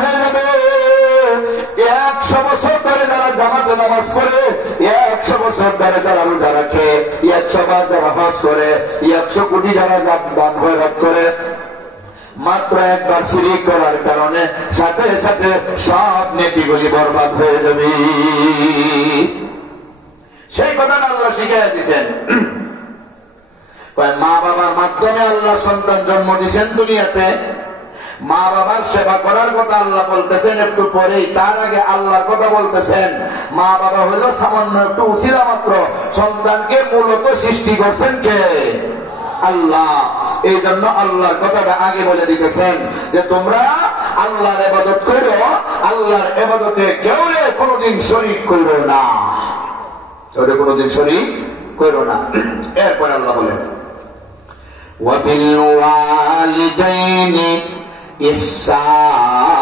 হয়ে যাবে। 100 বছর ধরে যারা জামাতে নামাজ পড়ে, 100 বছর ধরে যারা রোজা রাখে, 100 বার যারা হজ করে, 100 কোটি যারা দান খয়রাত করে, মাত্র একবার শিরক করার কারণে সাথে সাথে সব নেকিগুলি বরবাদ হয়ে যাবে। সেই কথা আল্লাহ শিখিয়ে দিয়েছেন। মা বাবার মাধ্যমে আল্লাহ সন্তান জন্ম দিয়েছেন দুনিয়াতে। মা বাবার সেবা করার কথা আল্লাহ বলতেছেন একটু পরেই, তার আগে আল্লাহর কথা বলতেছেন। মা বাবা হলো সামান্য একটু উসিলা মাত্র, সন্তানকে মূলত সৃষ্টি করছেন কে? আল্লাহ। এই জন্য আল্লাহর কথাটা আগে বলে দিতেছেন যে তোমরা আল্লাহর ইবাদত করো, আল্লাহর ইবাদতে কেউ কোনোদিন শরীক করো না, কোনোদিন শরীক করো না। এরপর আল্লাহ বলেন ওয়াবিল ওয়ালিদাইনি ইহসানা,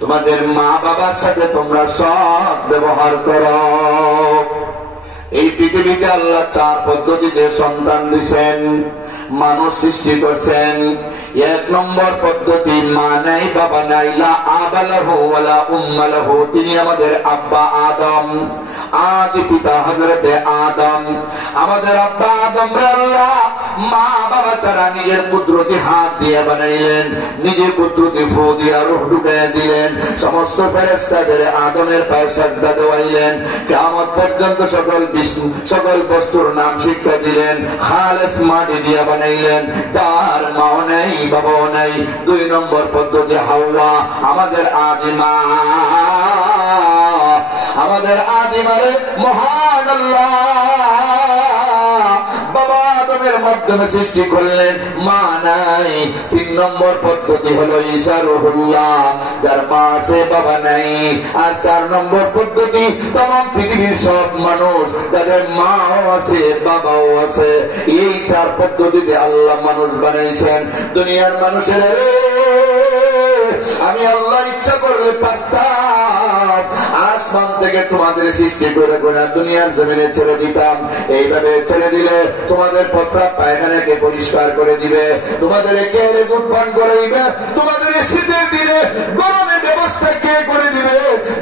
তোমাদের মা বাবার সাথে তোমরা সৎ ব্যবহার করো। এই পৃথিবীতে আল্লাহ 4 পদ্ধতিতে সন্তান দিয়েছেন, মানুষ সৃষ্টি করছেন। 1 নম্বর পদ্ধতি, মা নাই বাবা নাই, লা আবা লাহু ওয়ালা উম্মা লাহু, তিনি আমাদের আব্বা আদম, আদি পিতা হযরতে আদম। আমাদের আব্বা আদম রে আল্লাহ মা বাবা ছাড়া নিজের কুদরতি হাত দিয়ে বানাইলেন, নিজের কুদরতি ফু দিয়ে রূহ ঢুকাইয়া দিলেন, সমস্ত ফেরেশতাদের আদমের পায়ে সাজদা দেওয়াইলেন, কিয়ামত পর্যন্ত সকল বস্তুর নাম শিক্ষা দিলেন, খালেস মাটি দিয়ে বানাইলেন, যার মাও নাই বাবাও নাই। 2 নম্বর পদ্ধতি, হাওয়া আমাদের আদিমা, আমাদের আদিমারে মহান আল্লাহ বাবা আদমের মাধ্যমে সৃষ্টি করলেন, মা নাই। 3 নম্বর পদ্ধতি হলো ঈসা রুহুল্লাহ, যার মা আছে বাবা নাই। আর 4 নম্বর পদ্ধতি, तमाम পৃথিবীর সব মানুষ যাদের মাও আছে বাবাও আছে। এই 4 পদ্ধতিতে আল্লাহ মানুষ বানাইছেন। দুনিয়ার মানুষের আমি আল্লাহ ইচ্ছা করলে পারতাম আসমান থেকে তোমাদের সৃষ্টি করে গোনা দুনিয়ার জমিনে ছেড়ে দিতাম। এইভাবে ছেড়ে দিলে তোমাদের প্রস্রাব পায়খানাকে পরিষ্কার করে দিবে, তোমাদের কেড়ে দুধ পান করে দিবে, তোমাদের শীতের দিনে গরমের ব্যবস্থা কে করে দিবে,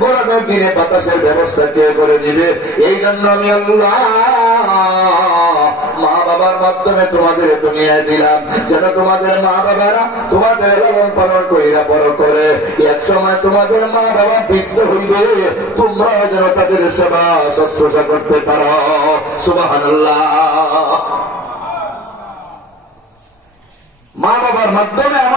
গরমের দিনে বাতাসের ব্যবস্থা কে করে দিবে। এই জন্য আমি আল্লাহ মা বাবার মাধ্যমে তোমাদের দুনিয়ায় দিলাম, যেন তোমাদের মা বাবারা তোমাদের লালন পালন কইরা বড় করে। এক সময় তোমাদের মা বাবা বৃদ্ধ হইবে, তোমরা যেন তাদের সেবা শুশ্রূষা করতে পারো। সুবহানাল্লাহ। মা বাবার মাধ্যমে